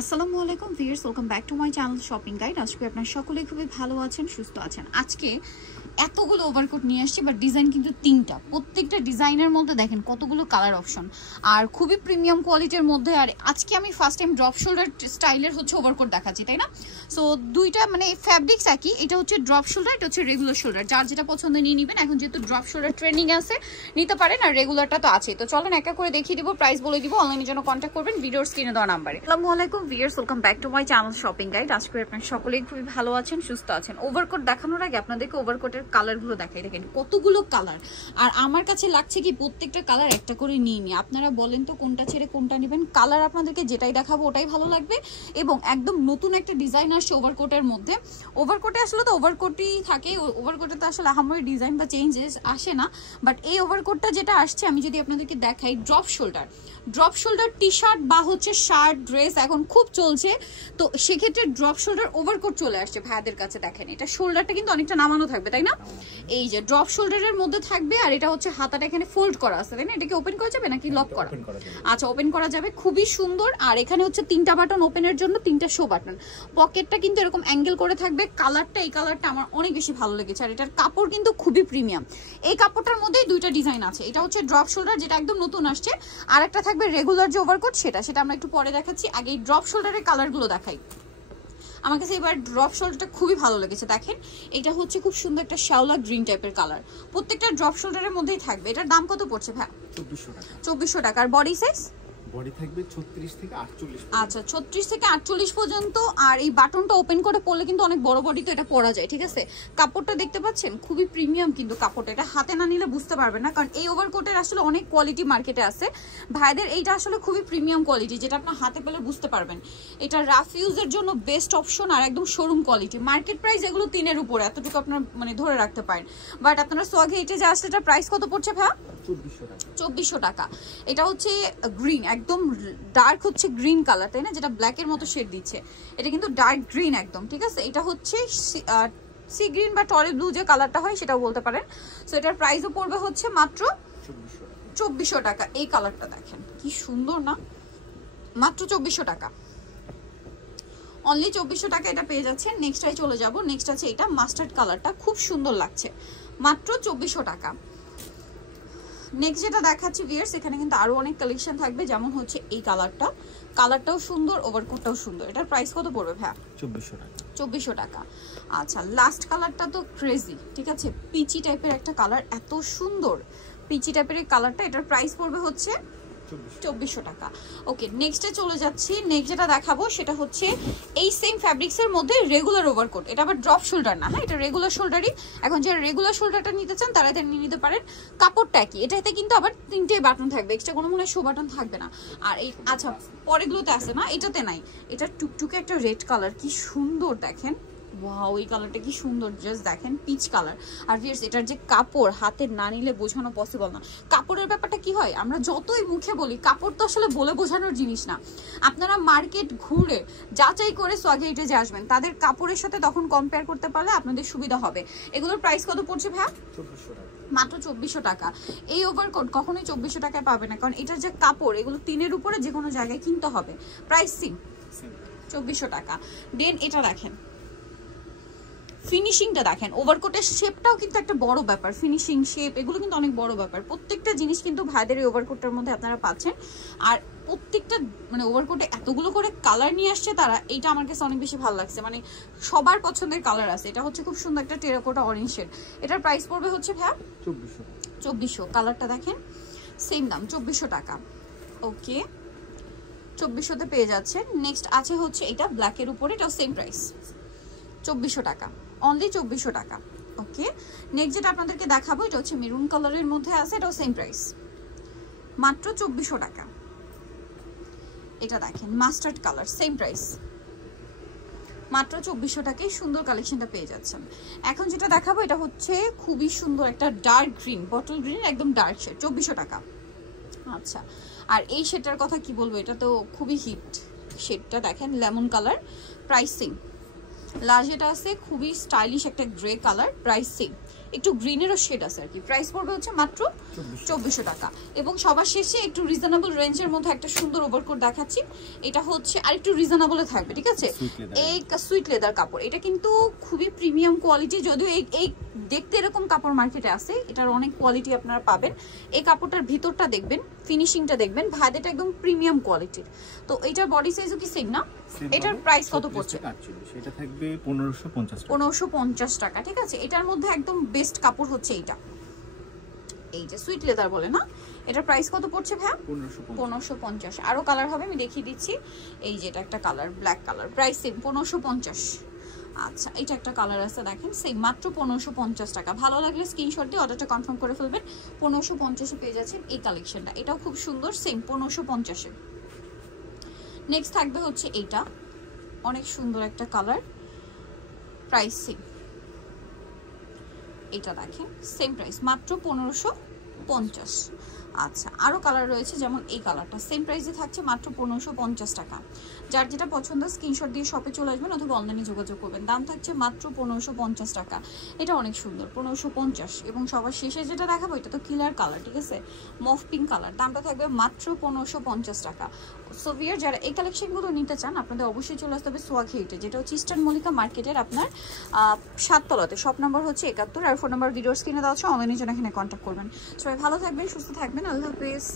আসসালামু আলাইকুম viewers, welcome back to my channel shopping guide. আজকে আপনারা সকলেই খুবই ভালো আছেন, সুস্থ আছেন। আজকে এতগুলো ওভারকোট নিয়ে আসছি, বাট ডিজাইন কিন্তু তিনটা। প্রত্যেকটা ডিজাইনের মধ্যে দেখেন কতগুলো কালার অপশন, আর খুবই প্রিমিয়াম কোয়ালিটির মধ্যে। আর আজকে আমি ফার্স্ট টাইম ড্রপ শোল্ডার স্টাইলের হচ্ছে ওভারকোট দেখাচ্ছি, তাই না? সো দুইটা মানে ফ্যাব্রিক্স একই। এটা হচ্ছে ড্রপ শোল্ডার, এটা হচ্ছে রেগুলার শোল্ডার। যার যেটা পছন্দ নিয়ে নেবেন। এখন যেহেতু ড্রপ শোল্ডার ট্রেন্ডিং আছে, নিতে পারেন, আর রেগুলারটা তো আছে। তো চলেন একা করে দেখিয়ে দিব, প্রাইস বলে দিব। অনলাইনের জন্য কন্ট্যাক্ট করবেন ভিডিওর স্ক্রিনে দেওয়া নাম্বারে। আসসালামু আলাইকুম viewers, welcome back to my channel shopping guide. আজকে আপনারা সকলেই খুবই ভালো আছেন, সুস্থ আছেন। ওভারকোট দেখানোর আগে আপনাদেরকে ওভারকোটের কালারগুলো দেখাই। দেখেন কতগুলো কালার, আর আমার কাছে লাগছে কি প্রত্যেকটা কালার একটা করে নিয়ে নিই। আপনারা বলেন তো কোনটা ছেড়ে কোনটা নেবেন। কালার আপনাদেরকে যেটাই দেখাবো ওটাই ভালো লাগবে, এবং একদম নতুন একটা ডিজাইন আসছে ওভারকোটের মধ্যে। ওভারকোটে আসলে তো ওভারকোটই থাকে, ওভারকোটে তো আসলে আহামরি ডিজাইন বা চেঞ্জেস আসে না। বাট এই ওভারকোটটা যেটা আসছে, আমি যদি আপনাদেরকে দেখাই, ড্রপ শোল্ডার টি শার্ট বা হচ্ছে শার্ট ড্রেস এখন খুব চলছে। তো সেক্ষেত্রে ড্রপ শোল্ডার ওভারকোট চলে আসছে ভাইয়াদের কাছে। দেখেন এটা শোল্ডারটা কিন্তু অনেকটা নামানো থাকবে, তাই না? এই যে ড্রপ শোল্ডারের মধ্যে থাকবে, আর এটা হচ্ছে হাতাটা এখানে ফোল্ড করা আছে, তাই না? এটাকে ওপেন করা যাবে নাকি লক করা? আচ্ছা, ওপেন করা যাবে। খুবই সুন্দর। আর এখানে হচ্ছে তিনটা বাটন ওপেনের জন্য, তিনটা শো বাটন। পকেটটা কিন্তু এরকম অ্যাঙ্গেল করে থাকবে। কালারটা, এই কালারটা আমার অনেক বেশি ভালো লেগেছে। আর এটার কাপড় কিন্তু খুবই প্রিমিয়াম। এই কাপড়টার মধ্যেই দুইটা ডিজাইন আছে। এটা হচ্ছে ড্রপ শোল্ডার, যেটা একদম নতুন আসছে। আর একটা থাকবে রেগুলার যে ওভারকোট, সেটা আমরা একটু পরে দেখাচ্ছি। আগে এই ড্রপ শোল্ডারের কালারগুলো দেখাই। আমার কাছে এবার ড্রপ শোল্ডারটা খুবই ভালো লেগেছে। দেখেন এটা হচ্ছে খুব সুন্দর একটা শ্যাওলা গ্রিন টাইপের কালার। প্রত্যেকটা ড্রপ শোল্ডারের মধ্যেই থাকবে। এটার দাম কত পড়ছে ভাই? 2400 টাকা। আর বডি সাইজ? বডি থাকবে 36 থেকে 48। আচ্ছা, 36 থেকে 48 পর্যন্ত। আর এই বাটনটা ওপেন করে পরলে কিন্তু অনেক বড় বডি, তো এটা পরা যায়, ঠিক আছে? কাপড়টা দেখতে পাচ্ছেন খুবই প্রিমিয়াম কিন্তু কাপড়টা। এটা হাতে না নিলে বুঝতে পারবেন না, কারণ এই ওভারকোটের আসলে অনেক কোয়ালিটি মার্কেটে আছে। ভাইদের এইটা আসলে খুবই প্রিমিয়াম কোয়ালিটি, যেটা আপনার হাতে পেলে বুঝতে পারবেন। এটা রাফ ইউজের জন্য বেস্ট অপশন, আর একদম শোরুম কোয়ালিটি। মার্কেট প্রাইস এগুলো 3-এর উপরে, এতটুকু আপনার মানে ধরে রাখতে পারেন। বাট আপনারা সোয়াগে এইটা যে আসলে এটা প্রাইস কত পড়ছে ভাই? 2400 টাকা। এটা হচ্ছে গ্রিন, একদম ডার্ক হচ্ছে গ্রিন কালার, তাই না? যেটা ব্ল্যাকের মতো শেড দিচ্ছে, এটা কিন্তু ডার্ক গ্রিন একদম, ঠিক আছে? এটা হচ্ছে সি গ্রিন বা টরে ব্লু যে কালারটা হয়, সেটাও বলতে পারেন। সো এটার প্রাইসও পড়বে হচ্ছে মাত্র 2400 টাকা। এই কালারটা দেখেন কি সুন্দর না, মাত্র 2400 টাকা। অনলি 2400 টাকা এটা পেয়ে যাচ্ছেন। নেক্সটটাই চলে যাব। নেক্সট আছে এটা মাস্টার্ড কালারটা, খুব সুন্দর লাগছে, মাত্র 2400 টাকা। নেক্সট যেটা দেখাচ্ছি ভিউয়ার্স, এখানে কিন্তু আরো অনেক কালেকশন থাকবে। যেমন হচ্ছে এই কালারটাও সুন্দর, ওভারকোটটাও সুন্দর। এটার প্রাইস কত পড়বে ভাই? 2400 টাকা। আচ্ছা, লাস্ট কালারটা তো ক্রেজি, ঠিক আছে? পিচি টাইপের একটা কালার, এত সুন্দর পিচি টাইপের এই কালারটা। এটার প্রাইস পড়বে হচ্ছে 2400 টাকা। ওকে, নেক্সটে চলে যাচ্ছি। নেক্সট যেটা দেখাবো সেটা হচ্ছে এই সেম ফ্যাব্রিক্সের মধ্যে রেগুলার ওভারকোট। এটা আবার ড্রপ শোল্ডার না, হ্যাঁ, এটা রেগুলার শোল্ডারই। এখন যারা রেগুলার শোল্ডারটা নিতে চান তারা এটা নিয়ে নিতে পারেন। কাপড়টা কি, এটাতে কিন্তু আবার 3টে বাটন থাকবে, এক্সট্রা কোনো মনে হয় শো বাটন থাকবে না। আর এই আচ্ছা, পরেগুলোতে আছে না, এটাতে নাই। এটা টুকটুকে একটা রেড কালার, কি সুন্দর দেখেন। ওয়াও, এই কালারটা কি সুন্দর, জাস্ট দেখেন, পিচ কালার। আর ভিউয়ার্স, এটার যে কাপড়, হাতে না নিলে বোঝানো পসিবল না। কাপড়ের ব্যাপারটা কি হয়, আমরা যতই মুখে বলি, কাপড় তো আসলে বলে বোঝানোর জিনিস না। আপনারা মার্কেট ঘুরে যাচাই করে সোয়াগে এটে যে আসবেন, তাদের কাপড়ের সাথে তখন কম্পেয়ার করতে পারলে আপনাদের সুবিধা হবে। এগুলোর প্রাইস কত পড়ছে ভাই? 2400 টাকা। মাত্র 2400 টাকা। এই ওভারকোট কখনোই 2400 টাকায় পাবে না, কারণ এটার যে কাপড়, এগুলো 3-এর উপরে যে কোনো জায়গায় কিনতে হবে। প্রাইস সিম 2400 টাকা। দেন এটা দেখেন, ফিনিশিংটা দেখেন। ওভারকোটের শেপটাও কিন্তু একটা বড় ব্যাপার, ফিনিশিং শেপ এগুলো কিন্তু অনেক বড় ব্যাপার। প্রত্যেকটা জিনিস কিন্তু ভাইদের এই ওভারকোটটার মধ্যে আপনারা পাচ্ছেন। আর প্রত্যেকটা মানে ওভারকোটে এতগুলো করে কালার নিয়ে আসছে তারা, এইটা আমার কাছে অনেক বেশি ভালো লাগছে। মানে সবার পছন্দের কালার আছে। এটা হচ্ছে খুব সুন্দর একটা টেরাকোটা অরেঞ্জ শেড। এটার প্রাইস পড়বে হচ্ছে ভাই 2400। কালারটা দেখেন, সেম দাম 2400 টাকা। ওকে, 2400-তে পেয়ে যাচ্ছেন। নেক্সট আছে হচ্ছে এটা ব্ল্যাকের উপরে, এটাও সেম প্রাইস 2400 টাকা, অনলি 2400 টাকা। ওকে, নেক্সট যেটা আপনাদেরকে দেখাবো এটা হচ্ছে মেরুন কালারের মধ্যে আছে, এটাও সেম প্রাইস, মাত্র 2400 টাকা। এটা দেখেন মাস্টার্ড কালার, সেম প্রাইস, মাত্র 2400 টাকায় সুন্দর কালেকশনটা পেয়ে যাচ্ছেন। এখন যেটা দেখাবো এটা হচ্ছে খুবই সুন্দর একটা ডার্ক গ্রিন, বটল গ্রিন, একদম ডার্ক শেড, 2400 টাকা। আচ্ছা, আর এই শেডটার কথা কি বলবো, এটা তো খুবই হিট শেডটা। দেখেন লেমন কালার, প্রাইসিং লার্জ, এটা আছে খুবই স্টাইলিশ একটা গ্রে কালার, প্রাইসিং একটু গ্রিনেরও শেড আছে আর কি। প্রাইস পড়বে হচ্ছে মাত্র 2400 টাকা। এবং সবার শেষে একটু রিজনেবল রেঞ্জের মধ্যে একটা সুন্দর ওভারকোট দেখাচ্ছি। এটা হচ্ছে আরেকটু রিজনেবলে থাকবে, ঠিক আছে? এই সুইট লেদার কাপড়, এটা কিন্তু খুবই প্রিমিয়াম কোয়ালিটি। যদিও এই দেখতে এরকম কাপড় মার্কেটে আছে, এটার অনেক কোয়ালিটি আপনারা পাবেন। এই কাপড়টার ভিতরটা দেখবেন, ফিনিশিংটা দেখবেন, ভাইদেটা একদম প্রিমিয়াম কোয়ালিটির। তো এটার বডি সাইজও কি সেম না? এটার প্রাইস কত পড়ছে? এটা থাকবে 1550 টাকা, ঠিক আছে? এটার মধ্যে একদম বেস্ট কাপড় হচ্ছে এইটা, এই যে সুইট লেদার বলে না, এটার প্রাইস কত পড়ছে ভাইয়া? 1550। আরো কালার হবে, আমি দেখিয়ে দিচ্ছি। এই যে এটা একটা colour, black colour, price same 1550। আচ্ছা, এটা একটা কালার আছে দেখেন, সেই মাত্র 1550 টাকা। ভালো লাগলে স্ক্রিনশট দিয়ে অর্ডারটা কনফার্ম করে ফেলবেন। 1550-এ পেয়ে যাচ্ছেন এই কালেকশনটা, এটাও খুব সুন্দর, সেম 1550-এ। নেক্সট থাকবে হচ্ছে এইটা, অনেক সুন্দর একটা কালার, প্রাইস সেম। এটা দেখেন সেম প্রাইস, মাত্র 1550। আচ্ছা, আরো কালার রয়েছে, যেমন এই কালারটা সেম প্রাইসে থাকছে মাত্র 1550 টাকা। যার যেটা পছন্দ স্ক্রিনশট দিয়ে শপে চলে আসবেন অথবা অনলাইনে যোগাযোগ করবেন। দাম থাকছে মাত্র 1550 টাকা। এটা অনেক সুন্দর, 1550। এবং সবার শেষে যেটা দেখাবো এটা তো কিলার কালার, ঠিক আছে, মফ পিঙ্ক কালার। দামটা থাকবে মাত্র 1550 টাকা। সো ভিউয়ার, যারা এই কালেকশনগুলো নিতে চান আপনাদের অবশ্যই চলে আসতে হবে সোয়াগ হিটে, যেটা হচ্ছে ইস্টার্ন মল্লিকা মার্কেটের আপনার 7 তলাতে। শপ নাম্বার হচ্ছে 71, আর ফোন নাম্বার ভিডিওর স্ক্রিনে দেওয়া আছে। অনলাইনে জন্য এখানে কন্ট্যাক্ট করবেন। সবাই ভালো থাকবেন, সুস্থ থাকবেন, আল্লাহ হাফেজ।